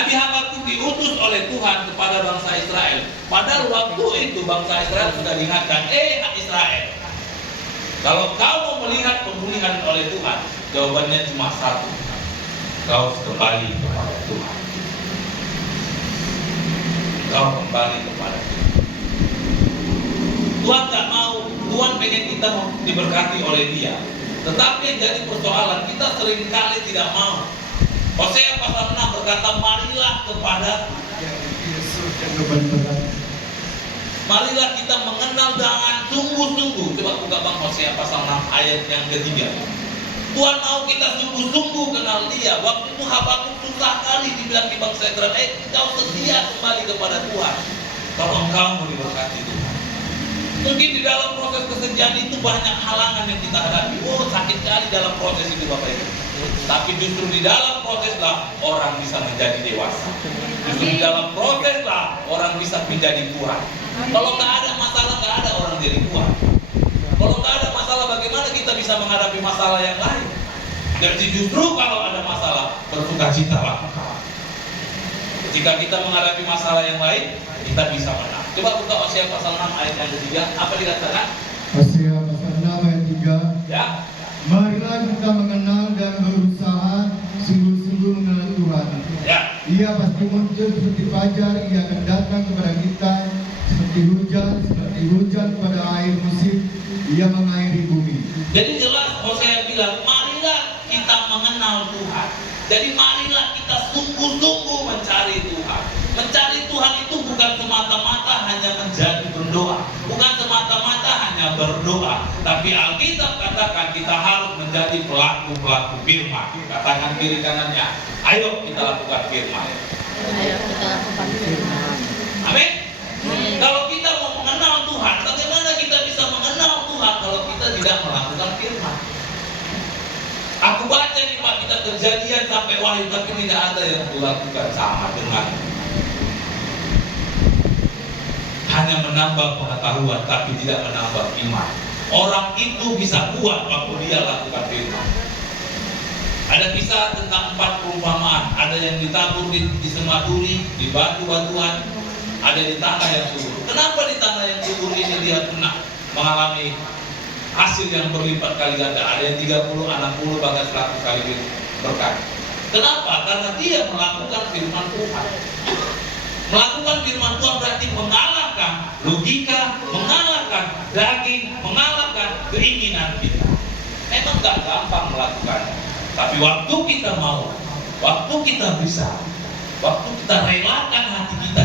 Nabi Habakuk diutus oleh Tuhan kepada bangsa Israel. Padahal waktu itu bangsa Israel sudah diingatkan, hak Israel, kalau kau mau melihat pemulihan oleh Tuhan, jawabannya cuma satu, kau kembali kepada Tuhan. Kau kembali kepada Tuhan. Tuhan tak mau, Tuhan pengen kita diberkati oleh Dia. Tetapi yang jadi persoalan, kita seringkali tidak mau. Hosea pasal 6 berkata, marilah kepada marilah kita mengenal dengan sungguh-sungguh. Coba buka Bang Hosea pasal 6 ayat yang ketiga. Tuhan mau kita sungguh-sungguh kenal Dia. Waktu itu Habakuk susah kali dibilang di bangsa Israel, kau setia kembali kepada Tuhan kalau engkau mau diberkati Tuhan. Mungkin di dalam proses kesediaan itu banyak halangan yang kita hadapi. Sakit kali dalam proses itu Bapak Ibu. Tapi justru di dalam proseslah orang bisa menjadi dewasa. Justru di dalam proseslah orang bisa menjadi kuat. Kalau nggak ada masalah, nggak ada orang jadi kuat. Kalau nggak ada masalah, bagaimana kita bisa menghadapi masalah yang lain? Jadi justru kalau ada masalah, bersukacitalah. Jika kita menghadapi masalah yang lain, kita bisa menang. Coba buka Hosea pasal 6 ayat yang ketiga. Apa dikatakan? Hosea pasal 6 ayat 3. Ya. Marilah kita mengenal dan berusaha sungguh-sungguh mengenal Tuhan. Ya. Ia pasti muncul seperti fajar, ia akan datang kepada kita seperti hujan pada air musim, ia mengairi bumi. Jadi jelas Hosea bilang, marilah kita mengenal Tuhan. Jadi marilah kita sungguh-sungguh mencari Tuhan. Mencari Tuhan itu bukan semata-mata hanya menjadi berdoa, bukan semata-mata hanya berdoa, tapi Alkitab katakan kita harus menjadi pelaku-pelaku firman. Katakan kiri kanannya, ayo kita lakukan firman. Ayo kita lakukan firman. Amin. Kalau kita mau mengenal Tuhan, bagaimana kita bisa mengenal Tuhan kalau kita tidak melakukan firman? Aku baca nih Pak, kita Kejadian sampai Wahyu, tapi tidak ada yang kulakukan sama dengan hanya menambah pengetahuan tapi tidak menambah iman. Orang itu bisa kuat waktu dia lakukan firman. Ada kisah tentang 4 perumpamaan. Ada yang ditabur di semaduri, di batu-batuan, ada di tanah yang subur. Kenapa di tanah yang subur ini dia pernah mengalami hasil yang berlipat kali ganda? Ada yang 30, 60, bahkan 100 kali berkat. Kenapa? Karena dia melakukan firman Tuhan. Melakukan firman Tuhan berarti mengalahkan logika, mengalahkan daging, mengalahkan keinginan kita. Memang gak gampang melakukannya, tapi waktu kita mau, waktu kita bisa, waktu kita relakan hati kita